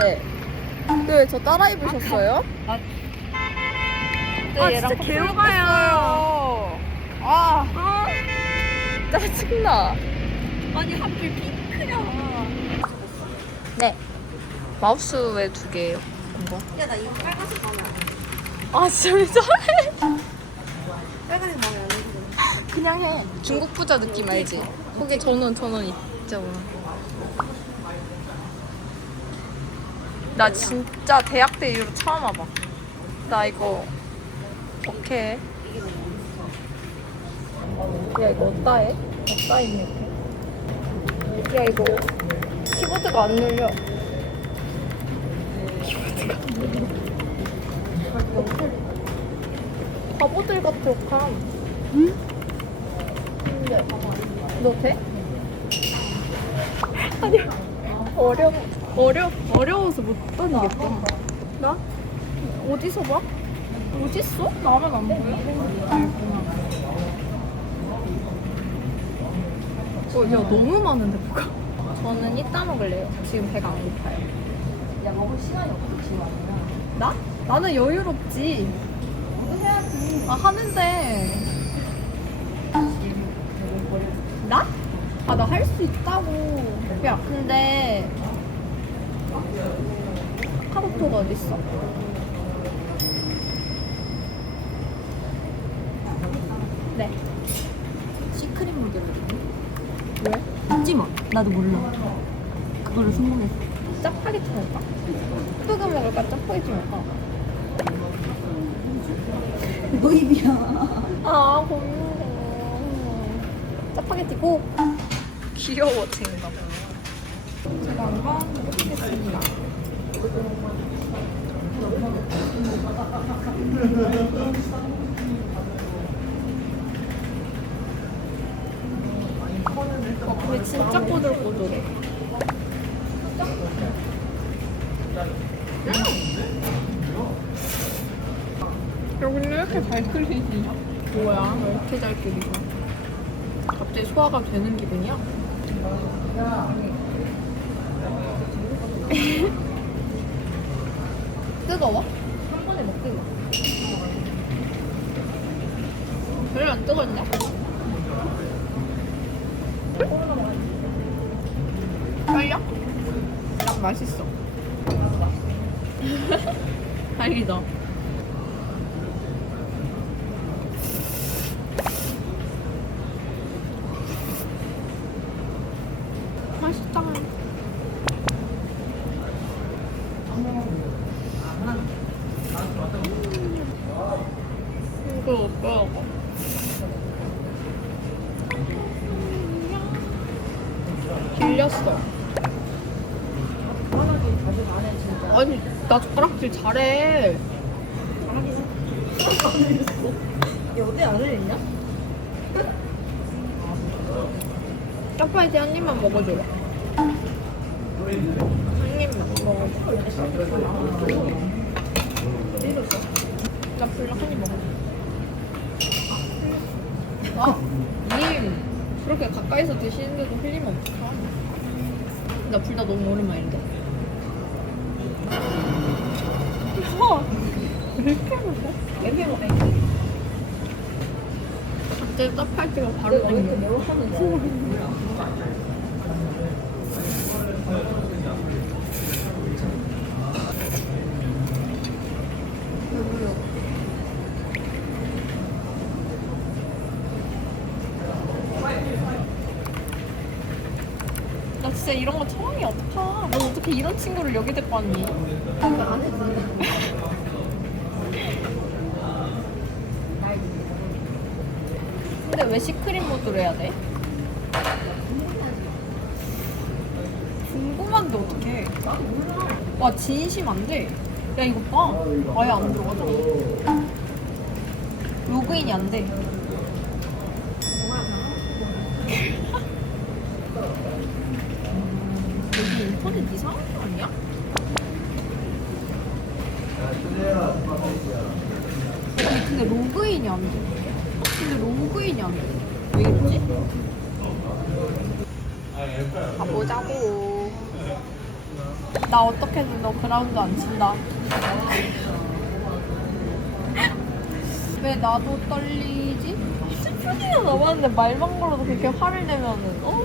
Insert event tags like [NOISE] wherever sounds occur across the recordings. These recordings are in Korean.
네. 근데 왜 저 따라 입으셨어요? 아, 네, 아, 진짜. 입었어요. 아, 아, 짜증나. 아니 하필 핑크냐. 네. 마우스 왜 두 개예요? 이거? 야, 나 이거 빨간색 마음에 안 해. 아, 진짜 왜 저래? 빨간색 마음에 안 해. 그냥 해. 중국 부자 느낌 알지? 거기 전원, 전원 있잖아. 나 진짜 대학 때 이후로 처음 와봐. 나 이거 어떻게 해? 야 이거 어디다 해? 어디다 있니? 야 이거 키보드가 안 눌려. 키보드가 안 눌려. 바보들 같아 감. 응? 근데 너 돼? 아니야 어려 어려 어려워서 못 다니겠다. 나 어디서 봐? 어디 있어? 나만 안 보여? 어, 야 너무 많은데 뭐가? 저는 이따 먹을래요. 지금 배가 안 고파요. 야 먹을 시간이 없어 지금 나? 나는 여유롭지. 해야지. 아 하는데. 나? 아 나 할 수 있다고. 야 근데 어디 있어? 네. 시크릿 모델을 왜? 잊지 마. 나도 몰라. 그걸로 성공했어. 짜파게티 먹을까? 핫도그 먹을까? 짜파게티 먹을까? 너 입이야. 아 고민돼. 짜파게티 고. 귀여워 쟁가. 제가 한번 해보겠습니다. 어, 근데 진짜 꼬들꼬들해. 여기는 왜 이렇게 잘 끓이지? 뭐야? 왜 이렇게 잘 끓이지? 갑자기 소화가 되는 기분이야? [LAUGHS] 뜨거워? 한 번에 못 뜨거. 별로 안 뜨거웠네? 빨려? 난 맛있어. [LAUGHS] 다행이다. 이거 어때? 길렸어. 아니, 나 젓가락질 잘해. 어디 안 흘리냐? 짜파게티 한 입만 먹어줘. 한 입만 먹어줘. 나 불러 한입 먹어줘. 아, 님 그렇게 가까이서 드시는데도 흘리면 어떡하? 나불다 너무 오랜만인데. 야, 왜 이렇게 먹어? 이렇게 먹어. 갑자기 짜파게티가 바로 땡겨. 매워 하는 거. 나 진짜 이런 거 처음이 어떡하. 너 어떻게 이런 친구를 여기 데리고 왔니? 안 해도 근데 왜 시크릿 모드로 해야 돼? 궁금한데 어떡해. 와, 진심 안 돼. 야, 이거 봐. 아예 안 들어가잖아. 로그인이 안 돼. 여기 인터넷 이상한 거 아니야? 아니, 근데 로그인이 안 돼. 근데 로그인이 안 돼. 왜 이러지? 가보자고. 나 어떻게든 너 그라운드 안 친다. 왜 나도 떨리지? 10분이나 남았는데 말만 걸어도 그렇게 화를 내면은 어?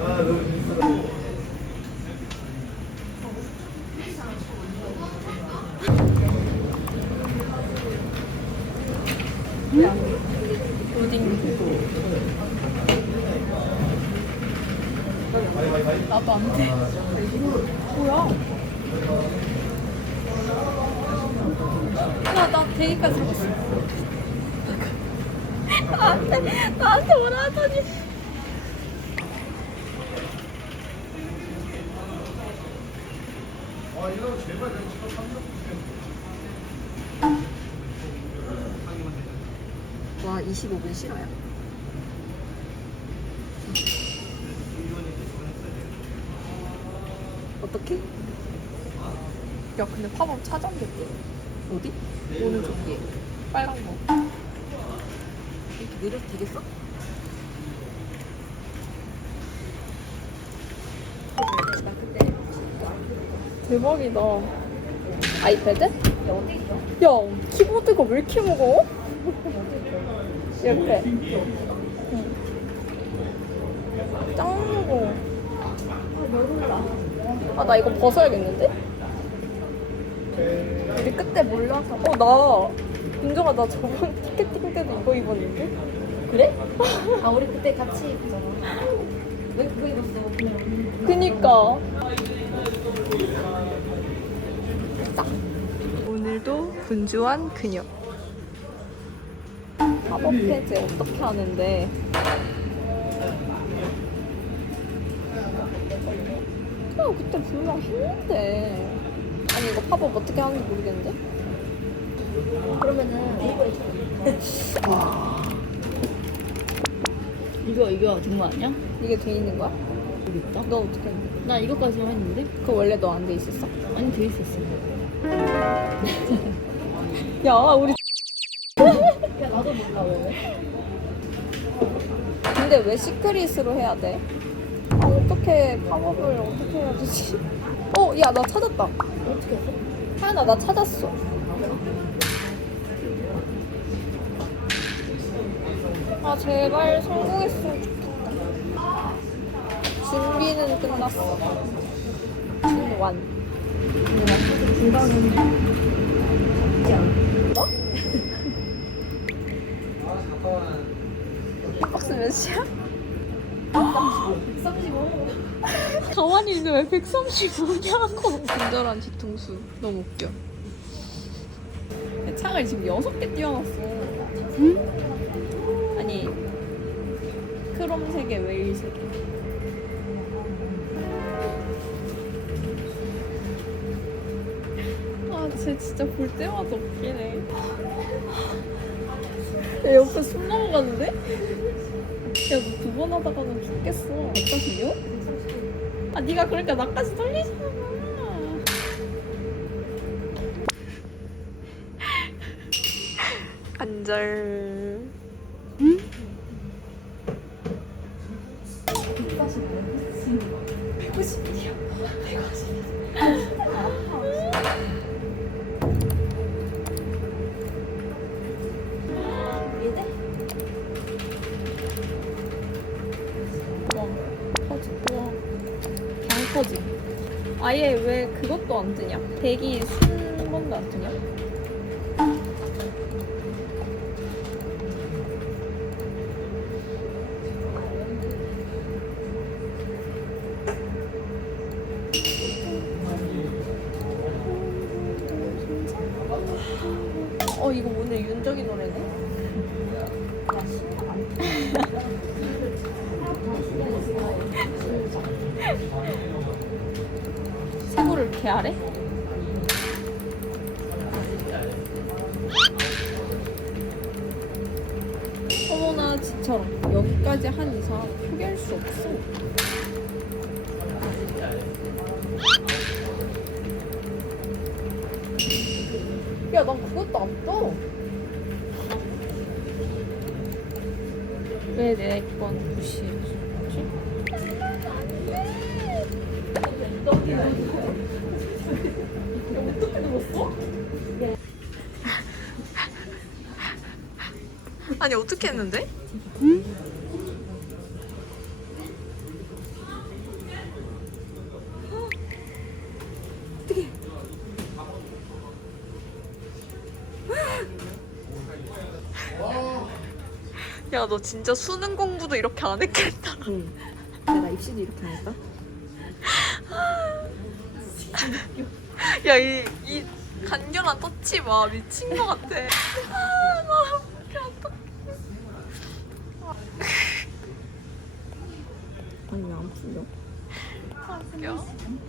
아, 너무 재밌어. 푸딩. 나도 안 돼. 뭐야? 야, 나 대기까지 들어갔어. 나한테, 나한테 오라 하더니. 와, 25분 싫어요. 어떻게? 야, 근데 팝업 찾았는데. 어디? 오른쪽 뒤에. 빨간 거. 이렇게 내려도 되겠어? 대박이다. 아이패드? 야, 키보드가 왜 이렇게 무거워? 이렇게. 응. 짱 무거워. 아, 나 이거 벗어야겠는데? 우리 그때 몰라서. 어, 나. 민정아, 나 저번 티켓팅 때도 이거 입었는데? 그래? 아 우리 그때 같이 입잖아. 왜 그거 입었어? 그냥 그니까. 딱. 오늘도 분주한 그녀. 팝업 해제 어떻게 하는데? 그냥 그때 분명 했는데. 아니 이거 팝업 어떻게 하는지 모르겠는데? 그러면은 이거 해줘. 이거 이거 된 거 아니야? 이게 돼 있는 거야? 모르겠다. 너 어떻게 했는데? 나 이거까지만 했는데? 그거 원래 너 안 돼 있었어? 아니 돼 있었어. [LAUGHS] 야 우리 야 나도 몰라 왜? 근데 왜 시크릿으로 해야 돼? 아, 어떻게 팝업을 어떻게 해야 되지? 어, 야, 나 찾았다. 어떻게 했어? 하연아, 나 찾았어. 아, 제발 성공했으면 좋겠다. 준비는 끝났어. 준완. 중간은 뭐? [LAUGHS] 박스 몇이야? 135. 가만히는 왜 135냐고. 간절한 뒤통수. 너무 웃겨. 창을 지금 6개 띄워놨어. 아니, 크롬 3개, 웨일 3개. 아, 쟤 진짜 볼 때마다 웃기네. 야, 옆에 숨 넘어가는데? 야, 너 두 번 하다가는 죽겠어. 146? 아, 네가 그러니까 나까지 떨리잖아. 간절. 얘들? 아예 왜 그것도 안 뜨냐? 대기 순번도 안 뜨냐? 어 이거 오늘 윤정이 노래네? [LAUGHS] 이렇게 하래? 어머나 지처럼 여기까지 한 이상 포기할 수 없어. 야 난 그것도 안떠. 왜내건 무시해지? 아니 어떻게 했는데? 야너 진짜 수능 공부도 이렇게 안 했겠다 응. 나 입시도 이렇게 할까? 야이 이 간결한 터치 봐 미친 것 같아 아, 나 어떡해 어떡해 아니 왜안 풀려? 웃겨